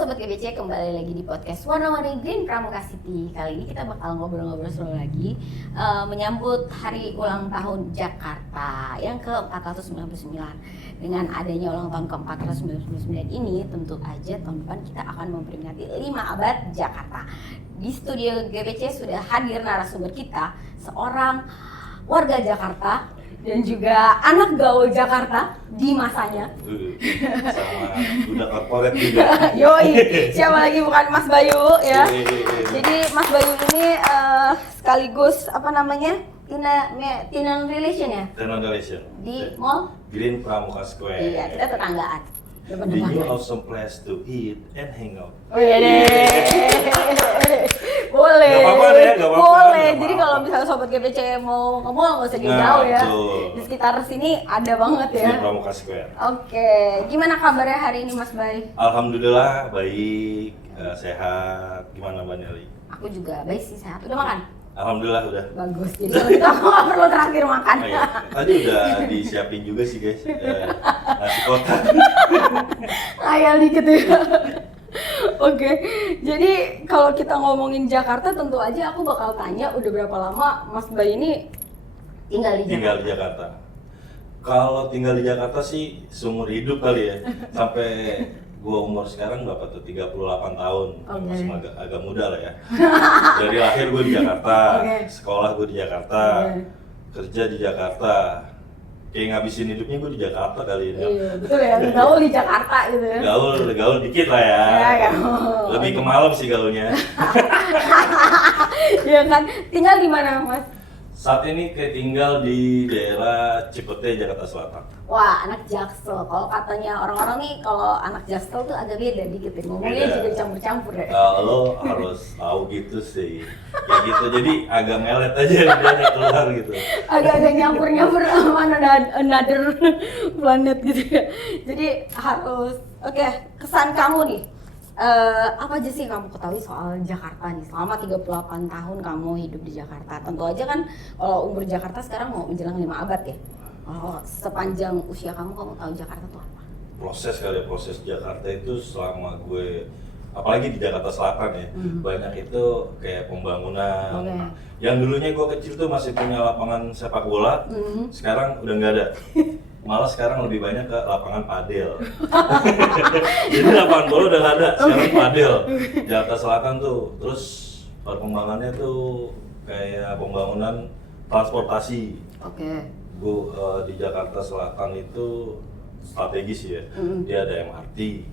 Sobat GBC, kembali lagi di podcast Warna-Warni Green Pramuka City. Kali ini kita bakal ngobrol-ngobrol seru lagi menyambut hari ulang tahun Jakarta yang ke-499. Dengan adanya ulang tahun ke-499 ini, tentu aja tahun depan kita akan memperingati 5 abad Jakarta. Di studio GBC sudah hadir narasumber kita, seorang warga Jakarta dan juga anak gaul Jakarta di masanya. Sama udah korporat juga. Yoi, siapa lagi bukan Mas Bayu ya. Jadi Mas Bayu ini sekaligus apa namanya? Tenant relation ya? Tenant relation. Di mall Green Pramuka Square. Iya, kita tetanggaan. The new awesome place to eat and hang out. Oh iya deh. Boleh. Gak apa-apa deh, gak apa-apa. Boleh. Gak Jadi apa-apa. kalau misalnya sobat GBC mau ke mall nggak usah jauh ya. Betul. Di sekitar sini ada banget ya. Green Pramuka Square. Oke, gimana kabarnya hari ini Mas Bay? Alhamdulillah baik, sehat. Gimana Mbak Nelly? Aku juga baik sih, sehat. Udah makan? Alhamdulillah udah. Bagus. Jadi kalau kita nggak perlu traktir makan. Oh, iya. Tadi udah disiapin juga sih guys, nasi kotak. Ngayal dikit ya. Oke, jadi kalau kita ngomongin Jakarta, tentu aja aku bakal tanya udah berapa lama Mas Bay ini tinggal di Jakarta? Tinggal di Jakarta. Kalau tinggal di Jakarta sih seumur hidup kali ya. Sampai gua umur sekarang berapa tuh? 38 tahun. Oke. Masih agak muda lah ya. Dari lahir gua di Jakarta, Oke. sekolah gua di Jakarta, Oke. kerja di Jakarta. Kayak ngabisin hidupnya gua di Jakarta kali ini. Iya, betul ya, gaul di Jakarta gitu ya. Gaul dikit lah ya. Ya, gaul. Lebih ke malam sih gaulnya. Iya kan, tinggal di mana Mas? Saat ini kayak tinggal di daerah Cipete, Jakarta Selatan. Wah, anak Jaksel. Kalau katanya orang-orang nih, kalau anak Jaksel tuh agak beda dikit ya. Ngomongnya Beda. juga campur-campur ya. Lo harus tahu gitu sih, kayak gitu. Jadi agak melet aja lidahnya keluar gitu. Agak-agak nyampur-nyampur sama another planet gitu ya. Jadi harus, oke, kesan kamu nih. Apa aja sih kamu ketahui soal Jakarta nih? Selama 38 tahun kamu hidup di Jakarta. Tentu aja kan kalau umur Jakarta sekarang mau menjelang 5 abad ya. Oh, sepanjang usia kamu tahu Jakarta tuh apa? Proses Jakarta itu selama gue, apalagi di Jakarta Selatan ya, banyak itu kayak pembangunan. Oke. Yang dulunya gue kecil tuh masih punya lapangan sepak bola, sekarang udah nggak ada. Malah sekarang lebih banyak ke lapangan padel. Jadi lapangan bola udah nggak ada, sekarang padel. Jakarta Selatan tuh, terus perkembangannya tuh kayak pembangunan transportasi. Oke. Di Jakarta Selatan itu strategis ya. Dia ada MRT,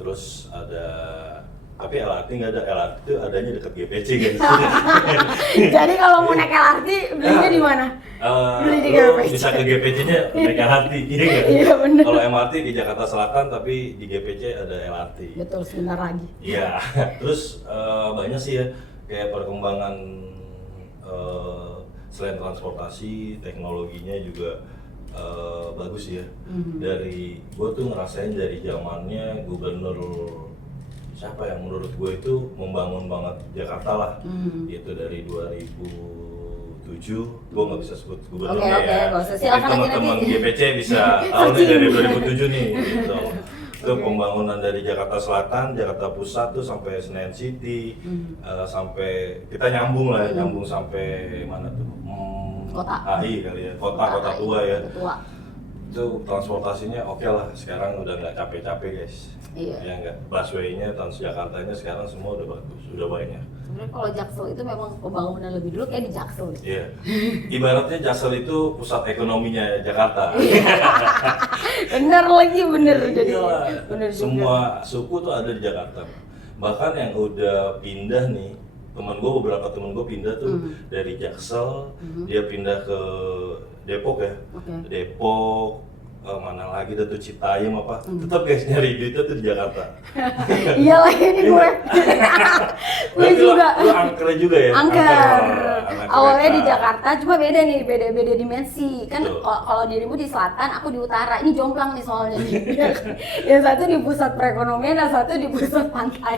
terus ada, tapi LRT nggak ada. LRT itu adanya dekat GPC kan. Jadi kalau mau naik LRT belinya di mana? Beli di Lo GPC. bisa ke GPC-nya naik LRT, iya nggak? Iya, bener. Kalau MRT di Jakarta Selatan, tapi di GPC ada LRT. Betul, sebentar lagi. Iya, terus banyak sih ya, kayak perkembangan selain transportasi, teknologinya juga bagus ya. Dari gua tuh ngerasain dari zamannya gubernur siapa yang menurut gue itu membangun banget Jakarta lah. Itu dari 2007, gua nggak bisa sebut gubernurnya Oke, ya. nggak usah. Mungkin Silakan aja teman-teman nanti. GPC bisa tahu nih dari 2007 nih gitu. Itu pembangunan dari Jakarta Selatan, Jakarta Pusat tuh sampai Senayan City, sampai kita nyambung lah, nyambung sampai mana tuh? Kota. AI kali ya, kota tua ya. Kota tua. Itu transportasinya oke lah, sekarang udah nggak capek-capek guys. Iya. Ya nggak, busway-nya, Transjakartanya sekarang semua udah bagus, udah banyak. Sebenarnya kalau Jaksel itu memang pembangunan lebih dulu kayak di Jaksel. Iya, ibaratnya Jaksel itu pusat ekonominya Jakarta. Bener lagi, bener. Jadi Iyalah, bener juga. semua suku tuh ada di Jakarta. Bahkan yang udah pindah nih, beberapa temen gue pindah tuh dari Jaksel, dia pindah ke Depok ya. Oke. Depok, mana lagi dah tuh Citayam apa, tetap guys nyari duitnya tuh di Jakarta. Iya lagi ini gue. Gue Berarti juga. Lu angker juga ya? Angker. Awalnya di Jakarta, cuma beda nih, beda dimensi. Kan Betul. kalau dirimu di selatan, aku di utara. Ini jomplang nih soalnya nih. Yang satu di pusat perekonomian, yang satu di pusat pantai.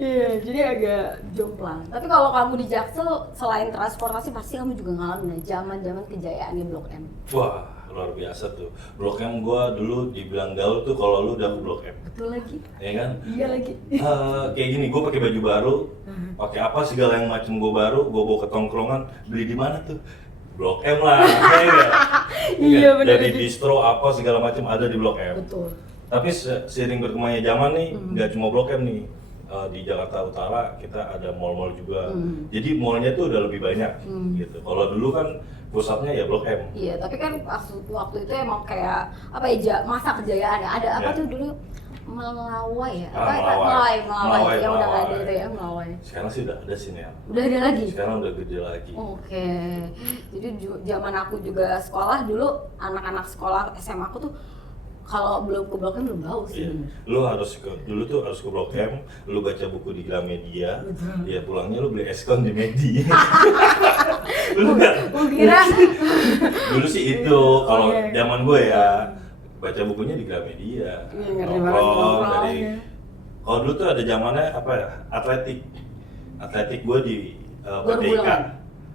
Iya, jadi agak jomplang. Tapi kalau kamu di Jaksel, selain transportasi pasti kamu juga ngalamin zaman-zaman kejayaannya Blok M. Wah, luar biasa tuh. Blok M gua dulu dibilang gaul tuh kalau lu udah ke Blok M. Betul lagi. Ya kan? Iya lagi. Kayak gini, gue pakai baju baru, pakai apa segala yang macem gue baru, gue bawa ke tongkrongan, beli di mana tuh? Blok M lah, ya nggak? Iya, bener. Dari distro apa segala macam ada di Blok M. Betul. Tapi seiring berkembangnya zaman nih, nggak cuma Blok M nih. Di Jakarta Utara kita ada mall-mall juga. Jadi mallnya tuh udah lebih banyak gitu. Kalau dulu kan pusatnya ya Blok M. Iya, tapi kan waktu itu emang kayak apa ya, masa kejayaan ya. Ada apa Ya. tuh dulu? Melawai ya? Melawai. Ya udah nggak ada itu ya, Melawai. Sekarang sih udah ada sih Nel. Udah ada lagi? Sekarang udah gede lagi. Oke. Jadi zaman aku juga sekolah dulu, anak-anak sekolah SMA aku tuh kalau belum ke Blok M belum tahu sih. Iya. Lu harus dulu tuh harus ke Blok M, lu baca buku di Gramedia, ya pulangnya lu beli eskon di Medi. Lu nggak? Gua kira Dulu sih itu, kalau Oke. zaman gue ya baca bukunya di Gramedia. Iya, ngerti banget Nongkrong nongkrong, dari. ya. Kalau dulu tuh ada zamannya apa ya? Atletik gue di PTIK. Bulan.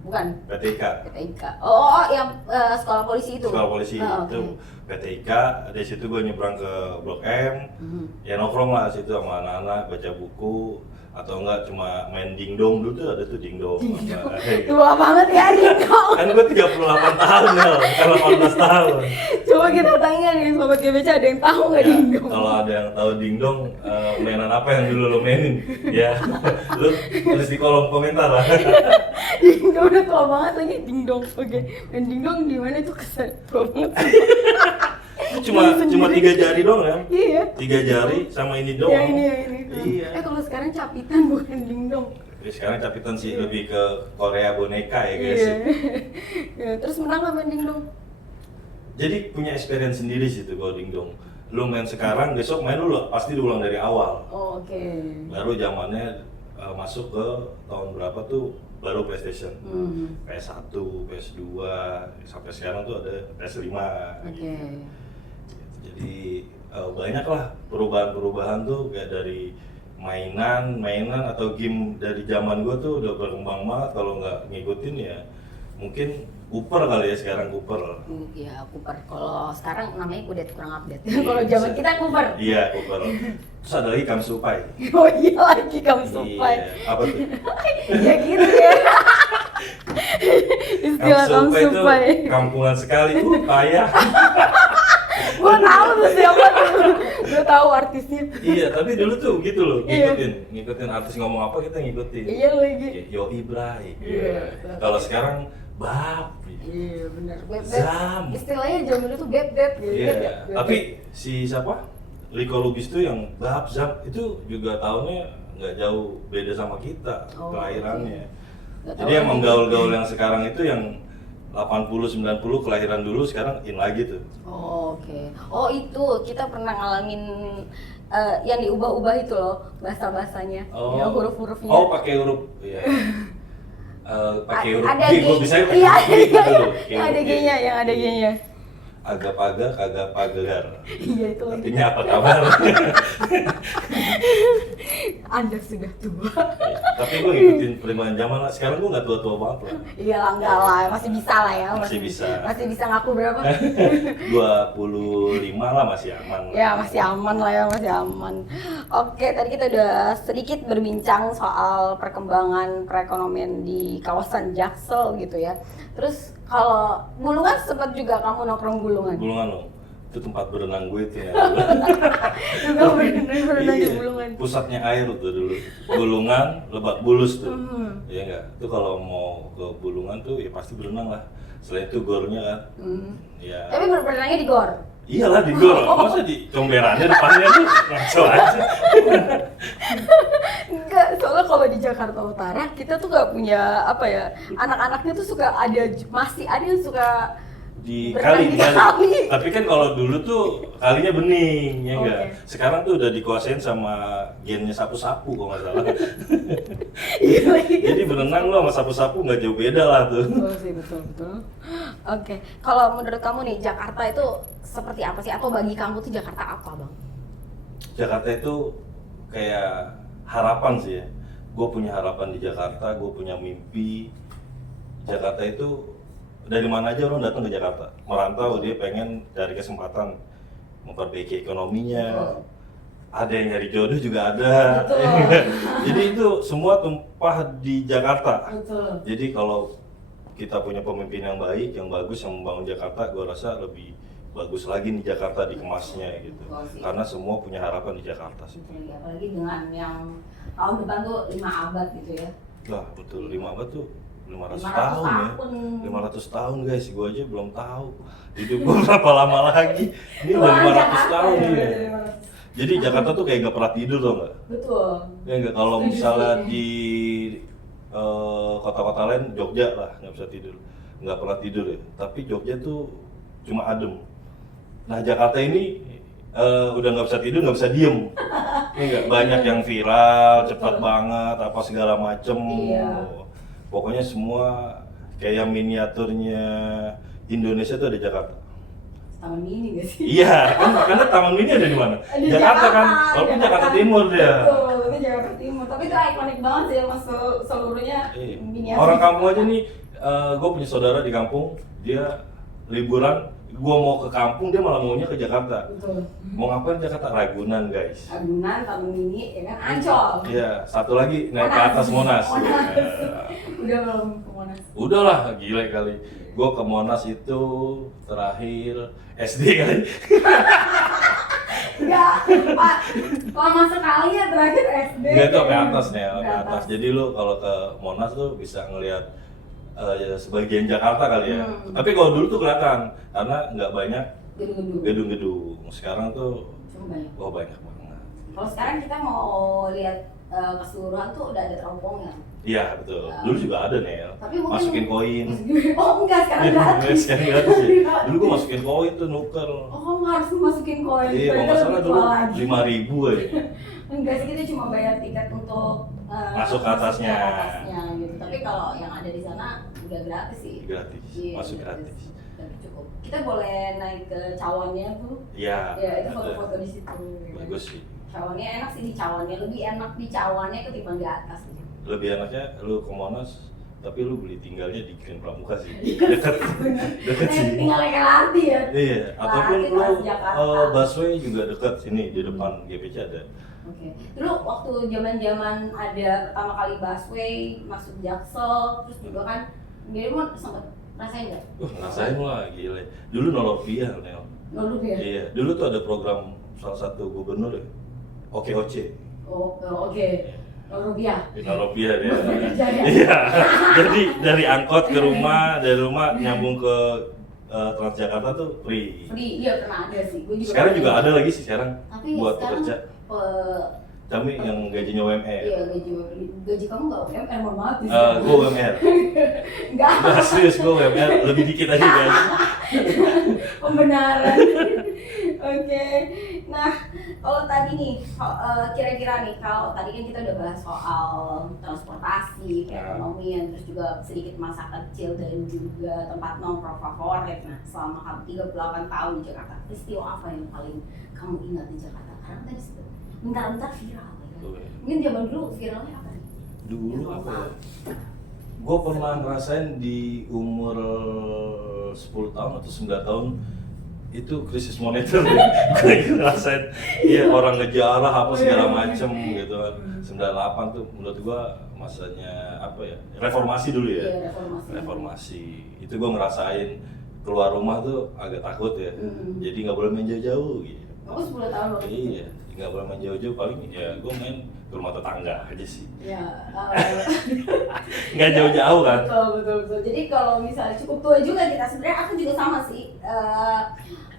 Bukan. PTIK. PTIK. Oh, yang sekolah polisi itu. Sekolah polisi Oh, itu oke. PTIK, dari situ gue nyebrang ke Blok M, ya nongkrong lah situ sama anak-anak, baca buku, atau enggak cuma main dingdong. Dulu tuh ada tuh dingdong. Tua banget ya Dingdong. Kan gue 38 tahun ya, bukan 18 tahun. Coba kita tanya nih sobat GBC, ada yang tahu nggak Ya, Dingdong? kalau ada yang tahu dingdong, mainan apa yang dulu lo mainin? Ya, lu tulis di kolom komentar lah. Dingdong udah tua banget lagi Dingdong. Oke, main Dingdong di mana itu kesan tua banget. Itu cuma 3 jari doang ya? Iya. 3 jari sama ini doang. Yang ini. Iya. Kalau sekarang capitan bukan Dingdong. Ya, sekarang capitan sih lebih ke Korea boneka ya guys. Iya. Ya, terus menang nggak main Dingdong? Jadi punya experience sendiri sih tuh kalau dingdong. Lu main sekarang, besok main lu pasti diulang dari awal. Oh, oke. Baru zamannya masuk ke tahun berapa tuh baru PlayStation. PS1, PS2, sampai sekarang tuh ada PS5. Oke. Jadi banyak lah perubahan-perubahan tuh kayak dari mainan atau game dari zaman gua tuh udah berkembang banget. Kalau nggak ngikutin ya mungkin Cooper kali ya sekarang Cooper. Iya, Cooper. Kalau sekarang namanya kudet, kurang update. Kalau zaman kita Cooper. Iya Cooper. Terus ada lagi Kamsupai. Oh iya lagi kamu supai. Iya, apa tuh? Ya gitu ya. Istilah kamu Kamsupai itu supai. kampungan sekali, payah. Gua tahu tuh siapa tuh. Gua tahu artisnya. Iya, tapi dulu tuh gitu loh, Iya. ngikutin artis ngomong apa kita ngikutin. Iya lagi. Kayak Yo Ibrai. Iya. Kalau sekarang bab. Iya benar. Zam. Istilahnya zaman dulu tuh beb gitu. Iya. Beb. Tapi si siapa? Rico Lubis tuh yang bab zam itu juga tahunnya nggak jauh beda sama kita Oh, kelahirannya. Nggak tahu Jadi emang lagi. gaul-gaul yang sekarang itu yang 80-90 kelahiran dulu sekarang in lagi tuh. Oh, oke. Oh itu kita pernah ngalamin yang diubah-ubah itu loh bahasa-bahasanya. Ya huruf-hurufnya. Oh, pakai huruf. Iya. Pakai huruf ada G, gua bisa pakai iya, huruf G dulu. yang ada G-nya, yang ada G-nya. Agak pagar, kagak pagar. Iya itu lagi. Artinya apa kabar? Anda sudah tua. Ya, tapi gue ngikutin perkembangan zaman lah. Sekarang gue nggak tua-tua banget lah. Iya lah, enggak lah, masih bisa lah ya. Masih bisa. Masih bisa ngaku berapa? 25 lah masih aman. Ya masih aman lah ya, masih aman. Oke, tadi kita udah sedikit berbincang soal perkembangan perekonomian di kawasan Jaksel gitu ya. Terus kalau Bulungan sempat juga kamu nongkrong Bulungan? Bulungan loh. Itu tempat berenang gue itu ya. Juga berenang di Iya, Bulungan. pusatnya air tuh dulu. Bulungan, Lebak Bulus tuh. Iya enggak? Itu kalau mau ke Bulungan tuh ya pasti berenang lah. Selain itu gornya kan. Ya. Tapi berenangnya di gor? Iyalah di gor. Masa di comberannya depannya tuh ngaco aja. Enggak, soalnya kalau di Jakarta Utara kita tuh gak punya apa ya, anak-anaknya tuh suka ada, masih ada yang suka dikali. Tapi kan kalau dulu tuh kalinya bening, ya enggak. Sekarang tuh udah dikuasain sama gennya sapu-sapu kalau nggak salah. Jadi berenang lo sama sapu-sapu nggak jauh beda lah tuh. Betul sih, betul. Oke, kalau menurut kamu nih Jakarta itu seperti apa sih? Atau bagi kamu tuh Jakarta apa, Bang? Jakarta itu kayak harapan sih ya. Gue punya harapan di Jakarta, gue punya mimpi. Jakarta itu dari mana aja orang datang ke Jakarta, merantau, dia pengen cari kesempatan memperbaiki ekonominya. Ada yang nyari jodoh juga ada. Jadi itu semua tumpah di Jakarta. Jadi kalau kita punya pemimpin yang baik, yang bagus, yang membangun Jakarta, gue rasa lebih bagus lagi nih Jakarta dikemasnya gitu. Karena semua punya harapan di Jakarta sih. Apalagi dengan yang tahun depan tuh 5 abad gitu ya. Lah betul, 5 abad tuh 500 tahun ya. 500 tahun guys, gue aja belum tahu hidup gue berapa lama lagi. Ini udah 500 tahun nih ya. Jadi Jakarta tuh kayak gak pernah tidur tau gak? Betul. Ya enggak, kalau misalnya di kota-kota lain, Jogja lah nggak bisa tidur, nggak pernah tidur ya. Tapi Jogja tuh cuma adem. Nah Jakarta ini udah nggak bisa tidur, nggak bisa diem. Ini nggak, banyak yang viral, cepat banget, apa segala macem. Pokoknya semua kayak miniaturnya Indonesia tuh ada Jakarta. Taman Mini nggak sih? Iya, kan karena Taman Mini ada di mana? Jakarta kan, walaupun Jakarta Timur dia. Betul, itu Jakarta Timur. Tapi itu ikonik banget sih, mas seluruhnya miniatur. Orang kampung aja nih, gue punya saudara di kampung, dia liburan, gue mau ke kampung, dia malah maunya ke Jakarta. Betul. Mau ngapain Jakarta? Ragunan guys. Ragunan, Taman Mini, ya kan? Ancol. Iya, satu lagi naik ke atas Monas. Udah belum ke Monas? Udahlah, gila kali. Gue ke Monas itu terakhir SD kali. Enggak, Pak. Lama sekali ya terakhir SD. Enggak, itu sampai atas nih, sampai atas. Jadi lu kalau ke Monas tuh bisa ngelihat ya, sebagian Jakarta kali ya. Tapi kalau dulu tuh kelihatan karena nggak banyak gedung-gedung. Sekarang tuh banyak banget. Kalau sekarang kita mau lihat keseluruhan tuh udah ada teropongnya. Iya betul. Dulu juga ada Nel. Tapi mungkin masukin koin. Oh enggak, sekarang gratis. Sekarang gratis ya. Dulu gua masukin koin tuh nuker. Oh kamu harus masukin koin. Iya, kalau nggak salah dulu 5.000 aja. Enggak sih, kita cuma bayar tiket untuk masuk ke atasnya. Gitu. Tapi kalau yang ada di sana udah gratis sih. Gratis. Masuk gratis. Cukup. Kita boleh naik ke cawannya tuh. Iya. Ya itu foto-foto di situ. Bagus sih. Cawannya enak sih, di cawannya lebih enak di cawannya ketimbang di atas. Lebih enaknya lu ke Monas, tapi lu beli tinggalnya di Green Pramuka sih. Deket sih. Tinggal naik LRT ya. Iya, ataupun lu busway juga deket sini di depan GPC ada. Oke. Dulu waktu zaman-zaman ada pertama kali busway masuk Jaksel, terus juga kan dia mau sempat rasain nggak? Rasain lah, gila. Dulu 0 rupiah, Nel. 0 rupiah? Iya, dulu tuh ada program salah satu gubernur ya, OKOC. Oke. 0 rupiah. 0 rupiah dia. Iya. Jadi dari angkot ke rumah, dari rumah nyambung ke Transjakarta tuh free. Iya pernah ada sih. Sekarang juga ada lagi sih sekarang. Tapi buat sekarang pekerja. Kami yang gajinya UMR. Iya, gaji kamu nggak UMR, mohon maaf. Gue UMR. Enggak. Serius, gue UMR, lebih dikit aja guys. Pembenaran. Oke. Nah, kalau tadi nih, kira-kira nih, kalau tadi kan kita udah bahas soal transportasi, perekonomian, terus juga sedikit masa kecil dan juga tempat nongkrong favorit. Nah, selama kamu 38 tahun di Jakarta, peristiwa apa yang paling kamu ingat di Jakarta? Karena tadi bentar-bentar viral ya kan? Mungkin zaman dulu viralnya apa nih? Dulu apa ya? Gue pernah ngerasain di umur 10 tahun atau 9 tahun itu krisis moneter. Gue ngerasain, iya orang ngejarah apa segala macem gitu kan. 98 tuh menurut gue masanya apa ya? Reformasi dulu ya. Iya, reformasi. Itu gue ngerasain keluar rumah tuh agak takut ya. Jadi nggak boleh main jauh-jauh gitu. Aku 10 tahun loh. Iya, nggak boleh main jauh-jauh, paling ya gue main ke rumah tetangga aja sih. Iya. Nggak jauh-jauh kan? Betul. Jadi kalau misalnya cukup tua juga kita, sebenarnya aku juga sama sih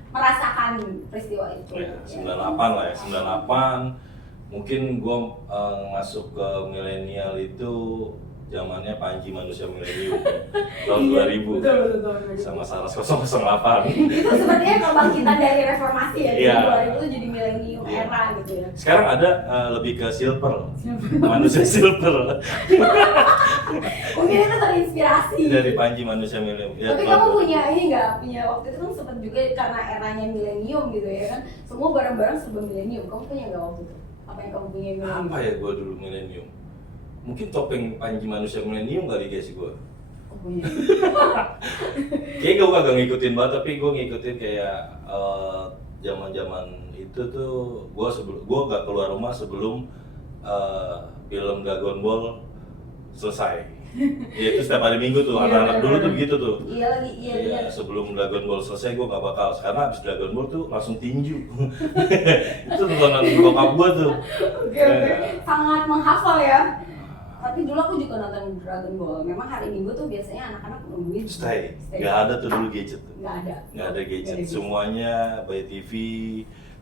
merasakan peristiwa itu. Ya, 98 lah ya, 98. Mungkin gue masuk ke milenial itu zamannya Panji Manusia Milenium tahun 2000 betul. sama Saras 008. Itu sepertinya kebangkitan dari reformasi ya, Iya. 2000 itu jadi milenium Iya. era gitu ya. Sekarang ada lebih ke silver, manusia silver Mungkin itu terinspirasi. dari Panji Manusia Milenium. Ya, Tapi kamu punya ini nggak, punya waktu itu kan sempat juga karena eranya milenium gitu ya kan, semua barang-barang serba milenium. Kamu punya nggak waktu itu? Apa yang kamu punya milenium? apa ya gue dulu milenium? Mungkin topeng Panji Manusia Milenium kali guys gue. Oh, punya. Kayaknya gue kagak ngikutin banget, tapi gue ngikutin kayak zaman-zaman itu tuh gue gak keluar rumah sebelum film Dragon Ball selesai. Ya itu setiap hari Minggu tuh, Iya, anak-anak dulu tuh benar. begitu tuh. Iya lagi, iya Iya, benar. sebelum Dragon Ball selesai gue gak bakal, karena abis Dragon Ball tuh langsung tinju. Itu tontonan bokap gue tuh. Oke, sangat menghafal ya. Tapi dulu aku juga nonton Dragon Ball. Memang hari Minggu tuh biasanya anak-anak nungguin. Stay, gak ada tuh dulu gadget tuh. Nggak ada. Nggak ada gadget, semuanya by TV,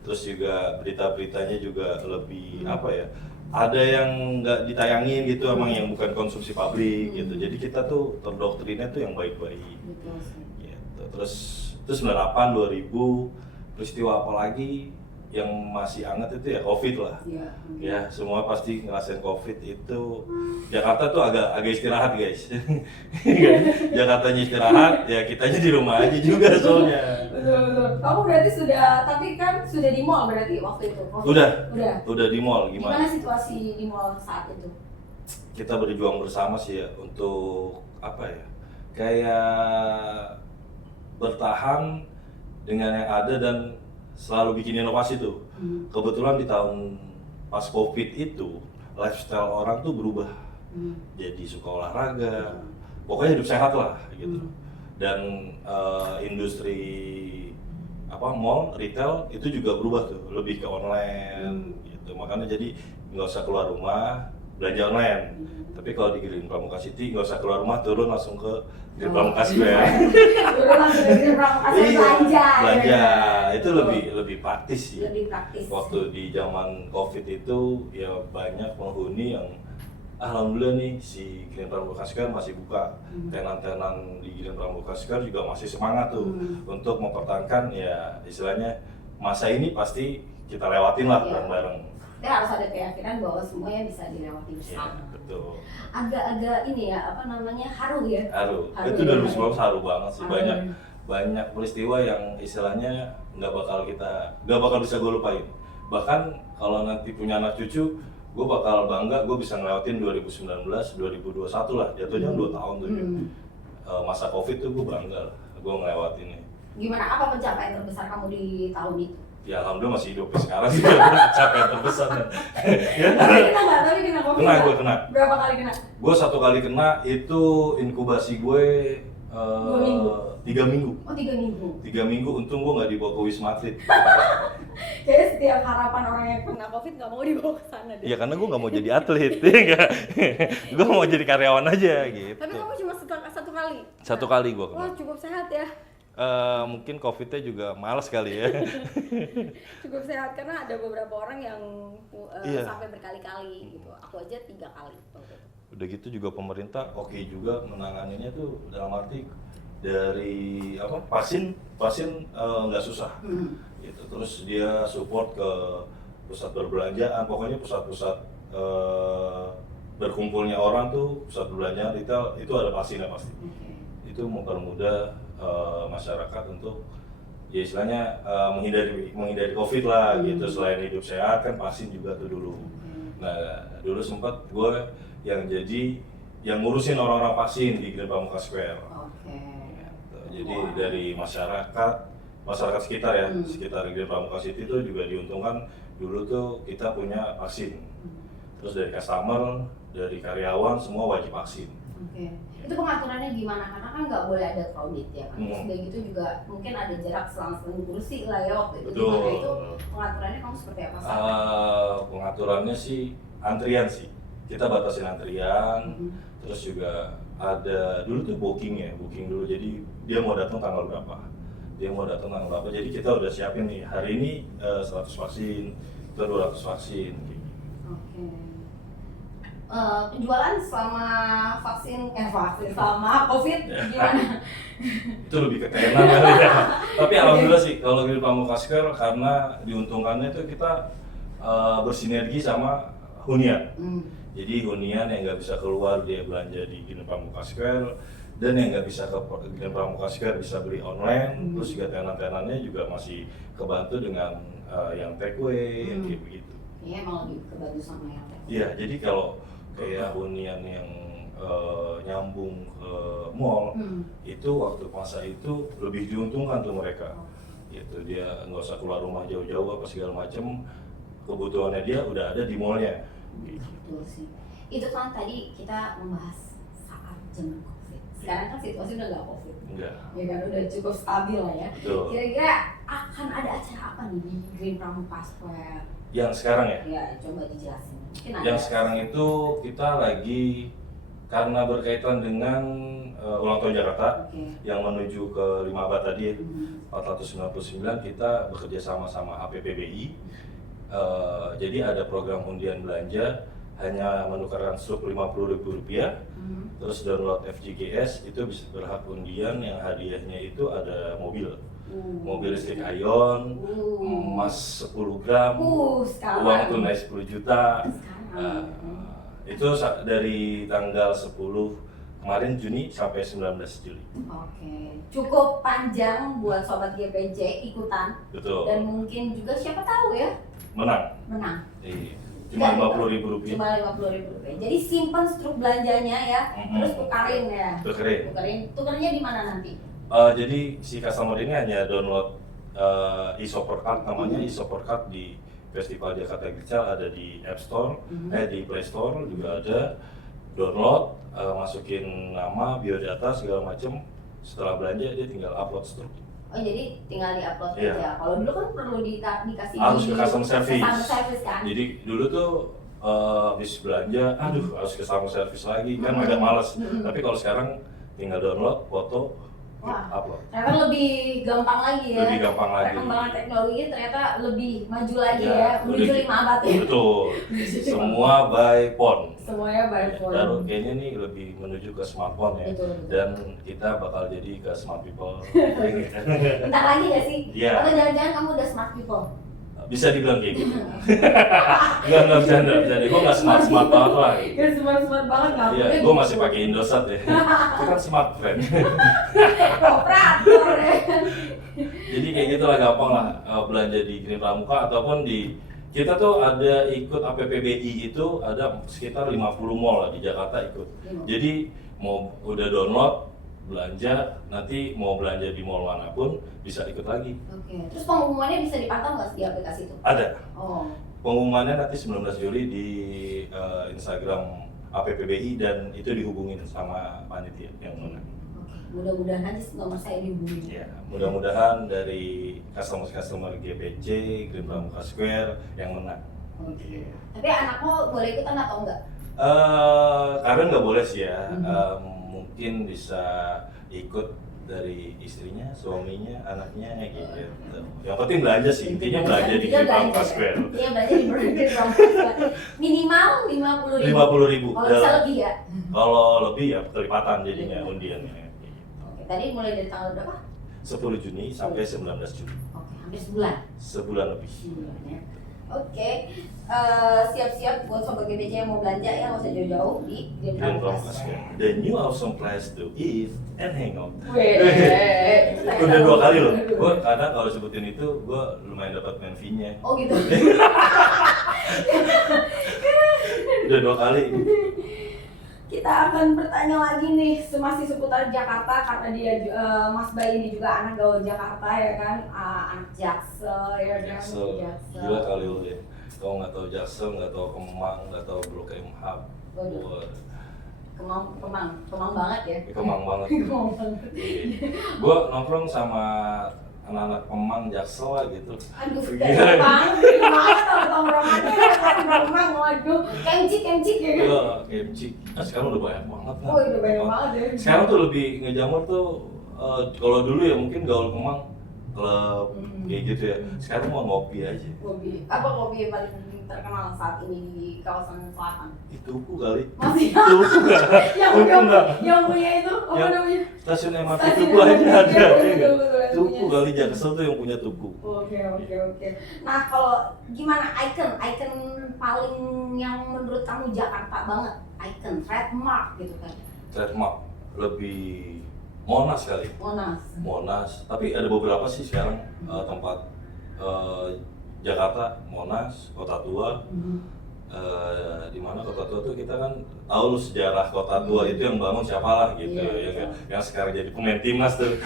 terus juga berita-beritanya juga lebih apa ya, ada yang nggak ditayangin gitu, emang yang bukan konsumsi publik gitu, jadi kita tuh terdoktrinnya tuh yang baik-baik Betul sih. gitu. Terus 98, 2000, peristiwa apa lagi yang masih hangat itu ya COVID lah. Iya. Ya, semua pasti ngerasain COVID itu. Jakarta tuh agak istirahat guys. Jakartanya istirahat, ya kitanya di rumah aja juga soalnya. Betul. Kamu berarti tapi kan sudah di mall berarti waktu itu? Udah. Udah. Udah di mall, Gimana gimana? situasi di mall saat itu? Kita berjuang bersama sih ya untuk apa ya? Kayak bertahan dengan yang ada dan selalu bikin inovasi tuh. Kebetulan di tahun pas COVID itu lifestyle orang tuh berubah. Jadi suka olahraga, pokoknya hidup sehat lah gitu. Dan industri mall, retail itu juga berubah tuh, lebih ke online gitu. Makanya jadi nggak usah keluar rumah, belanja online. Tapi kalau di Green Pramuka City nggak usah keluar rumah, turun langsung ke Green Pramuka Square. Turun langsung dari Pramuka belanja. Belanja ya. itu lebih praktis sih. Lebih praktis. Waktu di zaman COVID itu ya banyak penghuni yang alhamdulillah nih si Green Pramuka Square masih buka. Tenan-tenan di Green Pramuka Square juga masih semangat tuh untuk mempertahankan ya istilahnya masa ini pasti kita lewatin lah Iya. bareng-bareng. Tapi harus ada keyakinan bahwa semuanya bisa dilewati Iya, bersama. betul. Agak-agak ini ya, haru ya. Haru. Haru Itu ya. 2019 haru banget sih. Haru. Banyak peristiwa yang istilahnya nggak bakal bisa gue lupain. Bahkan kalau nanti punya anak cucu, gue bakal bangga gue bisa ngelewatin 2019, 2021 lah. Jatuhnya 2 tahun tuh ya. Masa COVID tuh gue bangga lah, gue ngelewatinnya. Gimana, apa pencapaian terbesar kamu di tahun itu? Ya alhamdulillah masih hidup sekarang sih, capaian terbesar. Ya. Tapi kena COVID Kena, nggak? gue kena. Berapa kali kena? Gue 1 kali kena itu inkubasi gue 2 minggu? 3 minggu. Oh, 3 minggu. 3 minggu, untung gue nggak dibawa ke Wisma Atlet. Jadi setiap harapan orang yang kena COVID nggak mau dibawa ke sana deh. Ya karena gue nggak mau jadi atlet, gue mau jadi karyawan aja gitu. Tapi kamu cuma satu kali? 1 kali gue Wah, kena. cukup sehat ya. Mungkin COVID-nya juga males kali ya. Cukup sehat karena ada beberapa orang yang Iya. sampai berkali-kali gitu. Aku aja 3 kali waktu itu. Udah gitu juga pemerintah oke juga menanganinya tuh dalam arti dari vaksin nggak susah gitu. Terus dia support ke pusat perbelanjaan, pokoknya pusat-pusat berkumpulnya orang tuh, pusat perbelanjaan retail itu ada vaksinnya pasti. Itu mempermudah masyarakat untuk ya istilahnya menghindari COVID lah gitu. Selain hidup sehat kan vaksin juga tuh dulu. Nah dulu sempat gue yang ngurusin orang-orang vaksin di Green Pramuka Square. Oke. Jadi dari masyarakat sekitar ya, sekitar Green Pramuka City itu juga diuntungkan. Dulu tuh kita punya vaksin. Terus dari customer, dari karyawan semua wajib vaksin. Oke. Itu pengaturannya gimana? Karena kan nggak boleh ada crowded ya kan. Terus udah gitu juga mungkin ada jarak selang-seling kursi lah ya waktu itu. Betul. Gimana itu pengaturannya kamu seperti apa sih? Pengaturannya sih antrian sih. Kita batasin antrian. Terus juga ada dulu tuh booking dulu. Jadi dia mau datang tanggal berapa. Jadi kita udah siapin nih hari ini 100 vaksin, kita 200 vaksin. Oke. penjualan selama selama COVID gimana? Itu lebih ke tenan kali ya. Tapi alhamdulillah sih kalau Green Pramuka Square karena diuntungkannya itu kita bersinergi sama hunian. Jadi hunian yang nggak bisa keluar dia belanja di Green Pramuka Square, dan yang nggak bisa ke Green Pramuka Square bisa beli online. Terus juga tenan-tenannya juga masih kebantu dengan yang take away, yang kayak begitu. Iya, emang lebih kebantu sama yang take away. Iya, jadi kalau kayak hunian yang nyambung ke mall itu waktu masa itu lebih diuntungkan tuh mereka. Gitu, dia nggak usah keluar rumah jauh-jauh apa segala macem, kebutuhannya dia udah ada di mallnya. Betul sih. Itu kan tadi kita membahas saat zaman COVID. Sekarang kan situasi udah nggak COVID. Enggak. Ya kan udah cukup stabil lah ya. Betul. Kira-kira akan ada acara apa nih di Green Pramuka Square? Yang sekarang ya? Ya, coba dijelasin. Mungkin ada. Yang sekarang itu kita lagi karena berkaitan dengan ulang tahun Jakarta yang menuju ke 5 abad tadi ya, 499, kita bekerja sama APPBI. Jadi ada program undian belanja, hanya menukarkan struk Rp50.000, terus download FGGS itu bisa berhak undian yang hadiahnya itu ada mobil listrik Ion, emas 10 gram, uang tunai 10 juta. Itu dari tanggal 10 kemarin Juni sampai 19 Juli. Oke, cukup panjang buat sobat GPJ ikutan. Betul. Dan mungkin juga siapa tahu ya Menang. Iya. Cuma Rp50.000. Cuma Rp50.000. Jadi simpan struk belanjanya ya, terus tukarin ya. Tukarnya di mana nanti? Jadi si customer ini hanya download e-Shopper Card, namanya e-Shopper Card di Festival Jakarta Digital, ada di App Store, di Play Store juga ada. Download, masukin nama, biodata segala macam. Setelah belanja dia tinggal upload struk. Oh, jadi tinggal di-upload Iya. aja. Kalau dulu kan perlu dikasih Harus ke customer service. Kan? Jadi dulu tuh habis belanja, harus ke customer service lagi, kan agak males. Tapi kalau sekarang tinggal download, foto, upload. Ternyata lebih gampang lagi ya. Lebih gampang lagi. Perkembangan teknologi ternyata lebih maju lagi Ya, ya. Menuju 5 abad ya. Betul. Semua by phone. Semuanya by phone. Lalu kayaknya nih lebih menuju ke smartphone ya. Betul. Dan kita bakal jadi ke smart people. Bentar lagi gak sih? Iya. Atau jangan-jangan kamu udah smart people? Bisa dibilang kayak gitu. Enggak bercanda. Gue nggak smart banget lah. Ya smart banget nggak? Iya, gue masih pakai Indosat ya. Itu kan smart friend. Operator ya. Jadi kayak gitulah gampang lah belanja di Green Pramuka ataupun di kita tuh ada ikut APPBI itu ada sekitar 50 mall lah di Jakarta ikut. Jadi mau udah download belanja, nanti mau belanja di mall manapun bisa ikut lagi. Oke. Terus pengumumannya bisa dipantau nggak di aplikasi itu? Ada. Oh. Pengumumannya nanti 19 Juli di Instagram APPBI dan itu dihubungin sama panitia yang menang. Oke. Mudah-mudahan aja nomor saya dihubungin. Ya, mudah-mudahan dari customer GPJ Green Pramuka Square yang menang. Oke. Tapi anakmu boleh ikutan atau enggak? Karena nggak boleh sih ya. Mungkin bisa ikut dari istrinya, suaminya, anaknya gitu. Yang penting belanja sih, intinya belanja di Green Pramuka Square. Iya, belanja di Green Pramuka Square. Minimal Rp50.000. Kalau bisa lebih ya? Kalau lebih ya kelipatan jadinya undiannya. Oke, tadi mulai dari tanggal berapa? 10 Juni sampai 19 Juli. Oke, hampir sebulan. Sebulan lebih. Sebulan ya. Oke, siap-siap buat sobat GBC yang mau belanja ya, nggak usah jauh-jauh di Green Pramuka Square. The new awesome place to eat and hang out. Udah 2 kali loh. Gue kadang kalau sebutin itu, gue lumayan dapat main fee-nya. Oh gitu. Udah 2 kali. Kita akan bertanya lagi nih masih seputar Jakarta karena dia Mas Bay ini juga anak gaul Jakarta ya kan, anak Jaksel ya kan. Jaksel. Gila kali lu deh. Kau nggak tahu Jaksel, nggak tahu Kemang, nggak tahu Blok M Hub. Waduh. Kemang banget ya. Kemang banget. Kemang banget. Gue nongkrong sama anak-anak Kemang, Jaksel lah gitu. Aduh, kayak banget tongkrongannya Kemang, waduh. Kemcik ya kan. Iya, kemcik. Sekarang udah banyak banget kan. Oh, udah banyak banget ya. Sekarang tuh lebih ngejamur tuh, kalau dulu ya mungkin gaul Kemang, klub, kayak gitu ya. Sekarang mau ngopi aja. Kopi. Apa kopi yang paling terkenal saat ini di kawasan selatan? Itu Tugu kali. Masih Tugu nggak? yang punya itu apa Yang namanya? Stasiun MRT Stasiun Tugu aja MRT, ada, betul, ya nggak? betul, yang Tugu punya. kali Jaksel tuh yang punya Tugu. Oke. Nah kalau gimana icon paling yang menurut kamu Jakarta banget, icon trademark gitu kan? Trademark lebih Monas kali. Monas. Tapi ada beberapa sih sekarang tempat Jakarta, Monas, Kota Tua. Di mana Kota Tua tuh kita kan tahu sejarah Kota Tua itu yang bangun siapa lah gitu, yang sekarang jadi pemain timnas tuh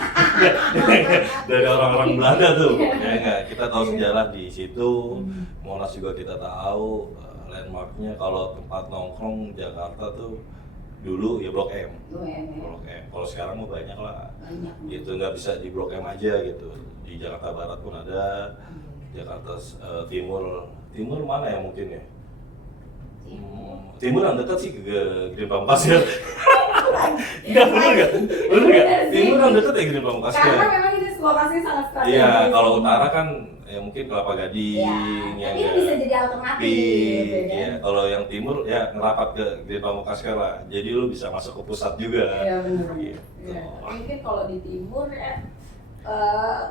dari orang-orang Belanda tuh, ya nggak, kita tahu sejarah di situ. Monas juga kita tahu landmarknya. Kalau tempat nongkrong Jakarta tuh dulu ya Blok M. Blok M. Kalau sekarang mah banyak lah. Gitu, nggak bisa di Blok M aja gitu. Di Jakarta Barat pun ada, Jakarta Timur mana ya mungkin ya? Timur yang dekat sih ke Green Pamungkas. Enggak, bener nggak? Timur yang dekat ya Green Pamungkas. Karena memang ini lokasinya sangat strategis. Iya, kalau utara kan ya mungkin Kelapa Gading. Ya, tapi bisa jadi alternatif. Iya, kalau yang timur ya ngerapat ke Green Pamungkas lah. Jadi lu bisa masuk ke pusat juga. Iya benar. Gitu. Ya. Mungkin kalau di timur ya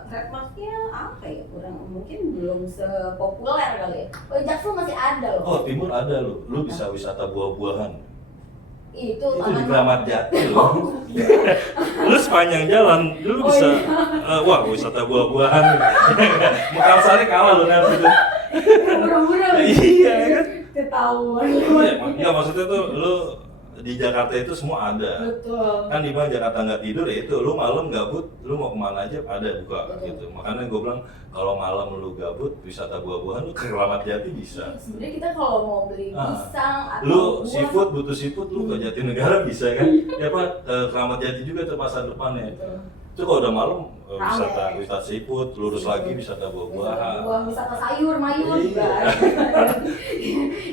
trademarknya apa ya, kurang mungkin belum sepopuler kali ya. Jaksel masih ada loh. Oh, timur ada lu bisa wisata buah-buahan. Itu di Kramat Jati loh. Lu sepanjang jalan lu bisa wah wisata buah-buahan. Mekarsari kalah lu nanti tuh. Buru-buru. Iya kan? Ketahuan. Enggak, maksudnya tuh lu di Jakarta itu semua ada. Betul. Kan di mana Jakarta nggak tidur ya itu, lu malam gabut, lu mau kemana aja ada buka. Betul. Gitu. Makanya gue bilang kalau malam lu gabut wisata buah-buahan lu ke Kramat Jati bisa. Sebenarnya kita kalau mau beli pisang atau Lu buah, seafood butuh seafood lu ke Jatinegara bisa kan? Ya Pak, Kramat Jati juga tuh pasar depannya. Betul. Itu kalau udah malam wisata Rame. seafood, lurus lagi wisata buah-buahan. wisata sayur mayur juga.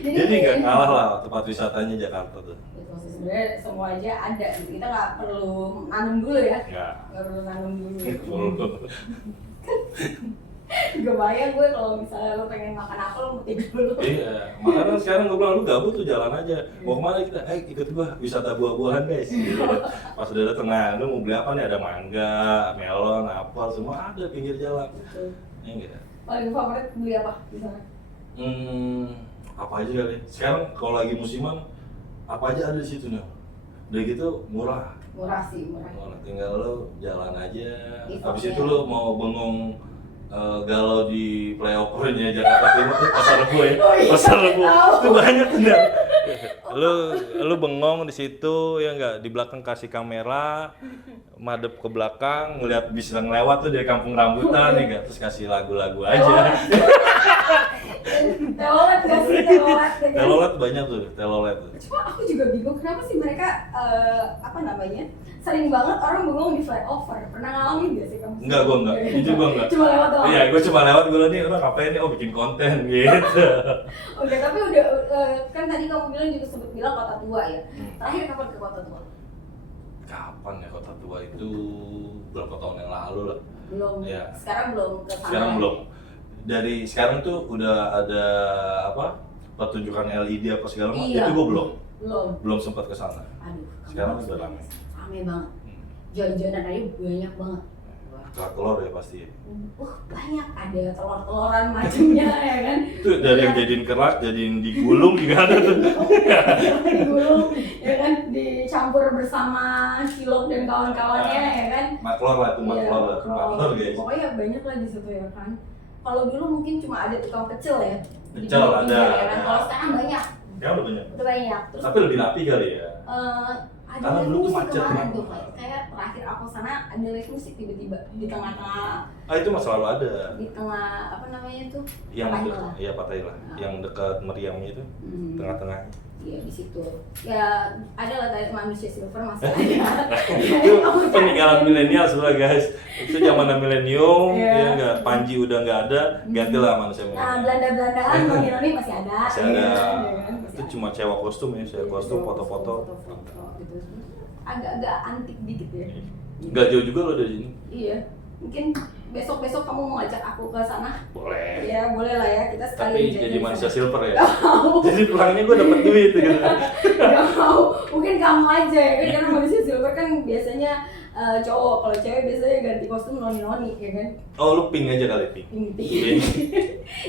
Jadi nggak kalah lah tempat wisatanya Jakarta tuh. Betul sih, sebenarnya semua aja ada. Kita nggak perlu nanam dulu ya. Nggak. Nggak perlu nanam dulu. Perlu. Kebayang gue kalau misalnya lo pengen makan apa lo mesti dulu. Iya, makanya sekarang gue bilang lu gabut tuh jalan aja. Mau kemana kita? Ikut gua wisata buah-buahan guys. Gitu. Pas udah dateng, nah lu mau beli apa nih? Ada mangga, melon, apel, semua ada pinggir jalan. Betul. Iya enggak? Paling favorit beli apa di sana? Apa aja kali. Sekarang kalau lagi musiman, apa aja ada di situ nih. Udah gitu murah. Murah sih, murah. Tinggal lu jalan aja. Effort Habis itu ya. lu mau bengong galau di playopernya Jakarta Timur tuh Pasar Rebo ya. Pasar Rebo. Itu banyak tuh. Lu bengong di situ ya enggak, di belakang kasih kamera, madep ke belakang ngeliat bis yang lewat tuh dari Kampung Rambutan ya enggak, terus kasih lagu-lagu aja. Telolet gak sih? Telolet ya kan? Telolet banyak tuh, telolet tuh. Cuma aku juga bingung kenapa sih mereka apa namanya, sering banget orang bengong di flyover. Pernah ngalamin gak sih kamu? Enggak, gua enggak. Jujur gua enggak. Cuma lewat doang. Iya, gua cuma lewat, gua nih orang ngapain nih, bikin konten gitu. Oke, tapi udah kan tadi kamu bilang juga sempat bilang Kota Tua ya. Terakhir kapan ke Kota Tua? Kapan ya Kota Tua itu? Berapa tahun yang lalu lah. Belum. Ya. Sekarang belum ke sana. Sekarang belum. Dari sekarang tuh udah ada apa? Pertunjukan LED apa segala macam. Iya. Itu gua belum sempat ke sana. Aduh. Sekarang udah ramai. Rame banget. Jalan-jalan aja banyak banget. Kerak telur ya pasti. Banyak, ada telur-teloran macamnya ya kan. Itu dari yang jadiin kerak, jadiin digulung juga ada tuh. Digulung ya kan, dicampur bersama cilok dan kawan-kawannya ya kan. Maklor lah, itu maklor lah, itu maklor guys. Pokoknya banyak lah di situ ya kan. Kalau dulu mungkin cuma ada tukang pecel ya. Di Pecel pinggir-pinggir, ada. ya kan? Kalau sekarang banyak. Ya udah banyak. Udah banyak. Terus Tapi lebih rapi kali ya. ada Karena live dulu tuh musik macet kemarin kan. tuh kayak terakhir aku sana ada live musik tiba-tiba di tengah-tengah, Itu mah selalu ada. di tengah apa namanya tuh, Yang Patailah. iya Patailah, yang dekat meriamnya itu, tengah-tengahnya. Iya di situ ya ada lah tadi manusia silver masih ada. Itu peninggalan milenial sebenarnya guys. Itu zamannya milenium, Iya. ya enggak, Panji udah nggak ada, gantilah manusia Nah milenial. Belanda-Belandaan Noni masih ada. Masih ada. ya kan? Masih Itu ada. cuma sewa kostum ya, sewa kostum, foto-foto. Foto-foto gitu. Agak-agak antik dikit ya. Nggak jauh juga loh dari sini. Iya. Mungkin besok kamu mau ngajak aku ke sana? Boleh. Ya boleh lah ya, kita sekali Tapi jadi manusia sana. silver ya. Jadi pulangnya gue dapet duit gitu. Gak mau, mungkin kamu aja ya kan, karena manusia silver kan biasanya cowok, kalau cewek biasanya ganti kostum noni-noni ya kan. Oh lu pink aja kali pink. Pink.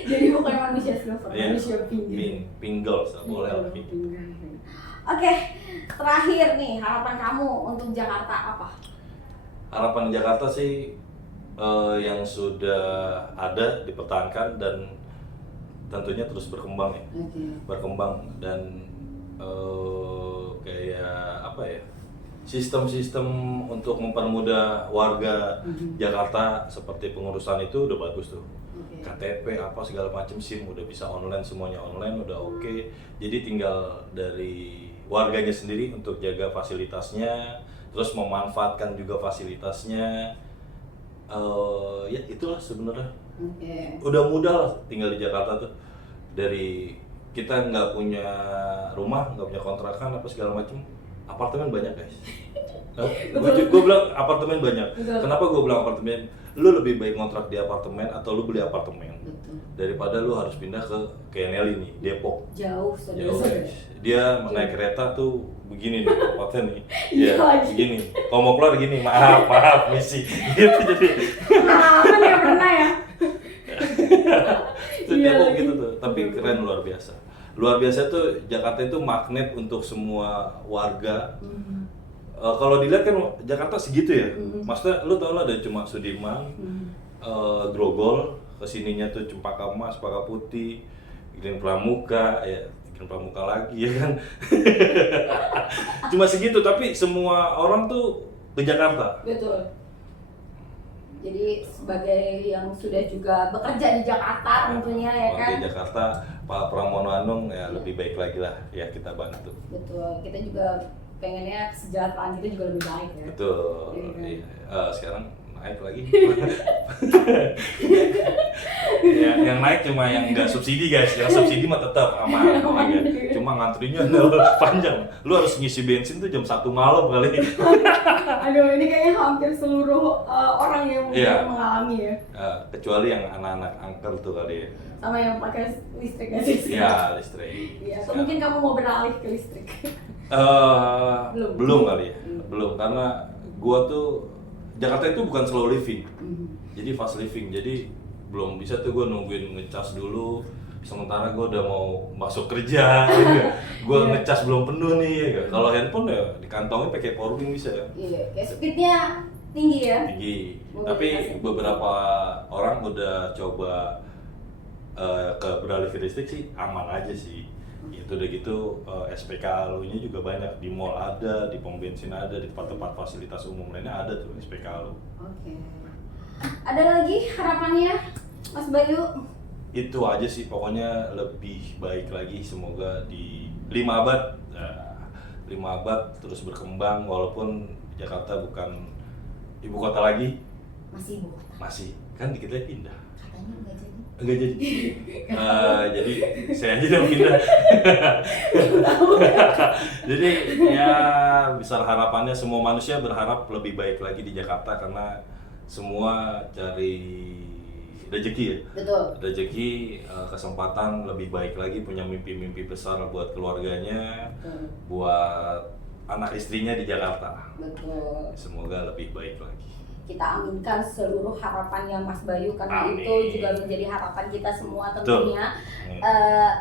Jadi bukan manusia silver, Iya. manusia pink. Pink girls, boleh lah pink. Oke, terakhir nih, harapan kamu untuk Jakarta apa? Harapan Jakarta sih yang sudah ada dipertahankan dan tentunya terus berkembang ya. Berkembang dan kayak apa ya, sistem-sistem untuk mempermudah warga Jakarta seperti pengurusan itu udah bagus tuh. KTP apa segala macam, SIM udah bisa online, semuanya online udah oke. Jadi tinggal dari warganya sendiri untuk jaga fasilitasnya, terus memanfaatkan juga fasilitasnya. Ya itulah sebenarnya. Udah mudah lah tinggal di Jakarta tuh. Dari kita nggak punya rumah, nggak punya kontrakan apa segala macam, apartemen banyak guys. Gue bilang apartemen banyak. Betul. Kenapa gue bilang apartemen? Lu lebih baik ngontrak di apartemen atau lu beli apartemen. Betul. Daripada lu harus pindah ke KNL ini, Depok. Jauh, Jauh saudara. guys. Dia naik kereta tuh begini nih tempatnya nih. Iya Ya, lagi. begini. Kalau mau keluar gini, maaf misi. Gitu jadi. Pengalaman ya pernah ya? Itu Iya Depok lagi. gitu tuh, tapi keren luar biasa. Luar biasa tuh Jakarta itu magnet untuk semua warga. Kalau dilihat kan Jakarta segitu ya. Maksudnya lu tau lah ada cuma Sudirman, Grogol, kesininya tuh Cempaka Emas, Cempaka Putih, Green Pramuka, ya Green Pramuka lagi ya kan. Cuma segitu, tapi semua orang tuh ke Jakarta. Betul. Jadi sebagai yang sudah juga bekerja di Jakarta tentunya ya kan. Di Jakarta, Pak Pramono Anung ya lebih baik lagi lah ya kita bantu. Betul. Kita juga pengennya kesejahteraan kita juga lebih baik ya. Betul. Iya kan? Iya. Sekarang naik lagi. Ya, yang naik cuma yang nggak subsidi guys, yang subsidi mah tetap aman. Aman. Ya. Cuma ngantrinya panjang. Lu harus ngisi bensin tuh jam 1 malam kali. Aduh, ini kayaknya hampir seluruh orang yang Iya. mengalami ya. Kecuali yang anak-anak angker tuh kali ya. Sama yang pakai listrik aja sih. Iya, listrik. Iya, atau mungkin kamu mau beralih ke listrik. Belum kali ya. Belum, karena gua tuh Jakarta itu bukan slow living. Jadi fast living. Jadi belum bisa tuh gua nungguin ngecas dulu. Sementara gua udah mau masuk kerja, gua Iya. ngecas belum penuh nih. Ya. Kalau handphone ya dikantongin pakai powerbank bisa. Iya, kayak speednya tinggi ya. Tinggi. Mobilitas Tapi tinggi. beberapa orang udah coba ke beralih ke listrik sih aman aja sih. Itu udah gitu SPKLU-nya juga banyak, di mall ada, di pom bensin ada, di tempat-tempat fasilitas umum lainnya ada tuh SPKLU. Oke. Ada lagi harapannya, Mas Bayu? Itu aja sih, pokoknya lebih baik lagi, semoga di 5 abad 5 abad terus berkembang, walaupun Jakarta bukan ibu kota lagi. Masih ibu kota. Masih, kan dikit lagi pindah. Katanya enggak jadi. Enggak jadi. Jadi saya aja yang pindah. Jadi ya besar harapannya semua manusia berharap lebih baik lagi di Jakarta karena semua cari rezeki ya. Betul. Rezeki, kesempatan lebih baik lagi, punya mimpi-mimpi besar buat keluarganya, buat anak istrinya di Jakarta. Betul. Semoga lebih baik lagi. Kita aminkan seluruh harapannya Mas Bayu karena Amin. itu juga menjadi harapan kita semua Betul. tentunya. Amin.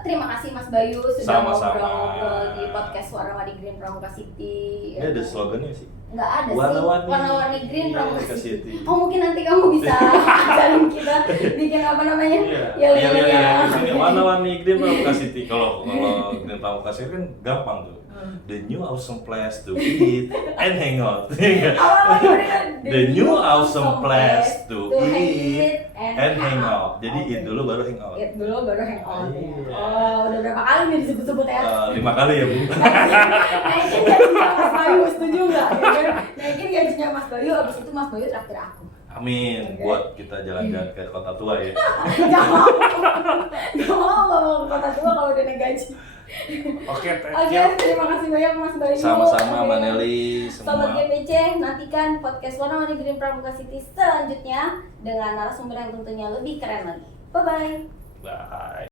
Terima kasih Mas Bayu sudah Sama-sama. ngobrol-ngobrol di podcast Warna-Warni Green Pramuka City. Ini ada slogannya sih. Nggak ada Warna-warni. sih, Warna-Warni Green Iya, Pramuka City. City. Oh mungkin nanti kamu bisa ajarin kita bikin apa namanya? Iya. Ini warna-warni Green Pramuka City. Kalau Green Pramuka City kan gampang tuh. The new awesome place to eat and hang out. The new awesome place to eat and hang out. Jadi eat dulu baru hang out. Eat dulu baru hang out ya. Iya. Oh, udah berapa kali nih disebut-sebut ya? 5 kali ya Bu. Naikin gajinya Mas Bayu, setuju nggak? Ya kan? Naikin gajinya Mas Bayu, abis itu Mas Bayu traktir aku. Amin, buat kita jalan-jalan ke kota tua ya. Gak mau ke kota tua kalau udah naik gaji. Oke, Oke, terima kasih banyak Mas Bayu. Sama-sama Mbak Nelly Sobat semua. GPC, nantikan podcast Warna-Warni Green Pramuka City selanjutnya dengan narasumber yang tentunya lebih keren lagi. Bye-bye. Bye.